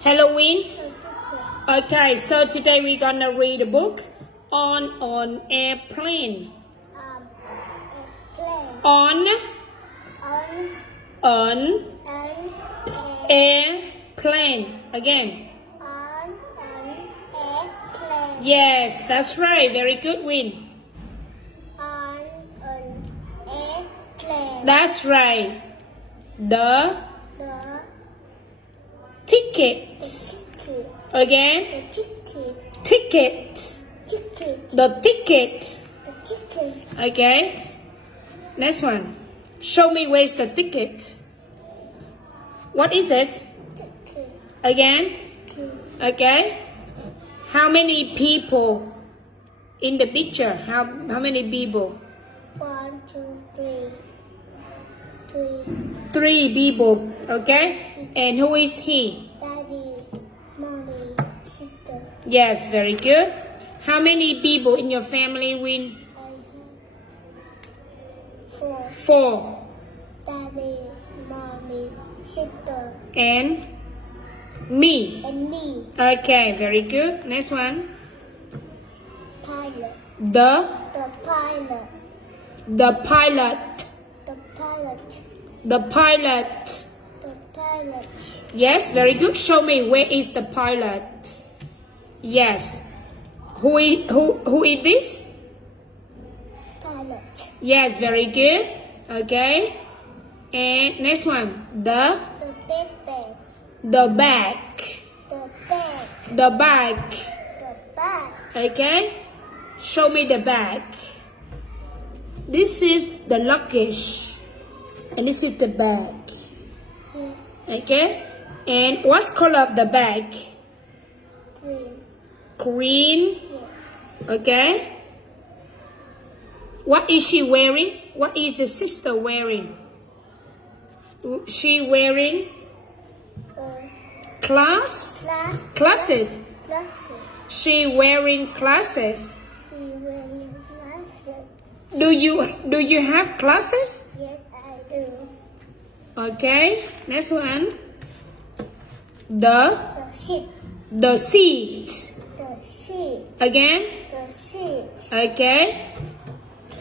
Halloween? Okay, so today we're gonna read a book on airplane. On airplane. Again. On airplane. Yes, that's right. Very good, Win. On an airplane. That's right. The ticket. Ticket. Again. The ticket. Ticket. Ticket. The ticket. The ticket. Okay. Next one. Show me where's the ticket. What is it? Ticket. Again. Ticket. Okay. How many people in the picture? How many people? 1, 2, 3. 3. 3 people. Okay. And who is he? Daddy, mommy, sister. Yes, very good. How many people in your family, Win? 4. 4. Daddy, mommy, sister. And me. And me. Okay, very good. Next one. Pilot. The pilot. pilot. The pilot. The pilot. The pilot. Yes, very good. Show me where is the pilot. Yes. Who is this? Pilot. Yes, very good. Okay. And next one. The backpack. bag. The bag. The bag. The bag. Okay. Show me the bag. This is the luggage. And this is the bag. Okay. And what's color of the bag? Green. Green. Yeah. Okay. What is she wearing? What is the sister wearing? She wearing glasses. Glasses. She wearing glasses. She wearing glasses. Do you have glasses? Yes, I do. Okay. Next one. The seat. The seat. The seat. Again. The seat. Okay.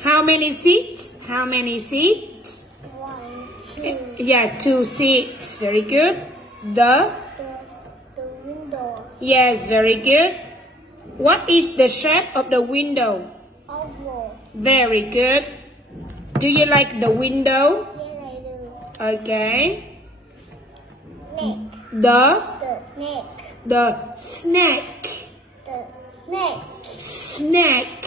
How many seats? How many seats? 1, 2. Yeah, 2 seats. Very good. The window. yes, very good. What is the shape of the window? Oval. Very good. Do you like the window? Yes, I do. Okay. Neck. The neck. the snack. The neck. Snack.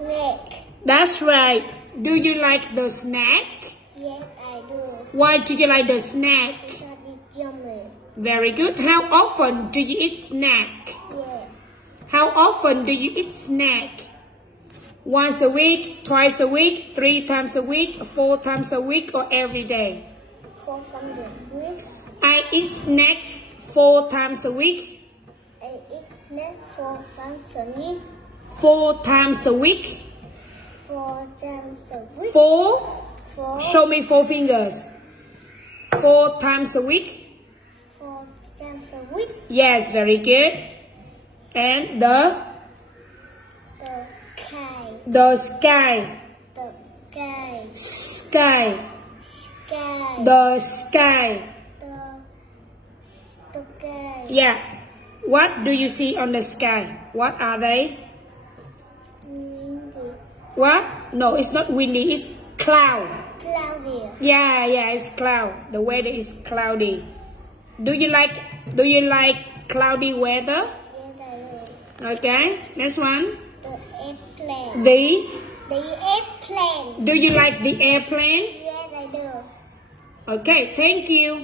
Neck. That's right. Do you like the snack? Yes, I do. Why do you like the snack? Because it's yummy. Very good. How often do you eat snack? Yeah. How often do you eat snack? Once a week, twice a week, 3 times a week, 4 times a week, or every day? 400 week. I eat snacks 4 times a week. I eat neck 4 times a week. 4 times a week. 4 times a week. 4. 4. Show me 4 fingers. 4 times a week. 4 times a week. Yes, very good. And the sky. the sky. The sky. Sky. Sky. The sky. The sky. Yeah. What do you see on the sky? What are they? Windy. What? No, it's not windy. It's cloud. Cloudy. Yeah, it's cloud. The weather is cloudy. Do you like cloudy weather? Yes, I do. Okay. Next one. The airplane. The airplane. do you like the airplane? Yes, I do. Okay. Thank you.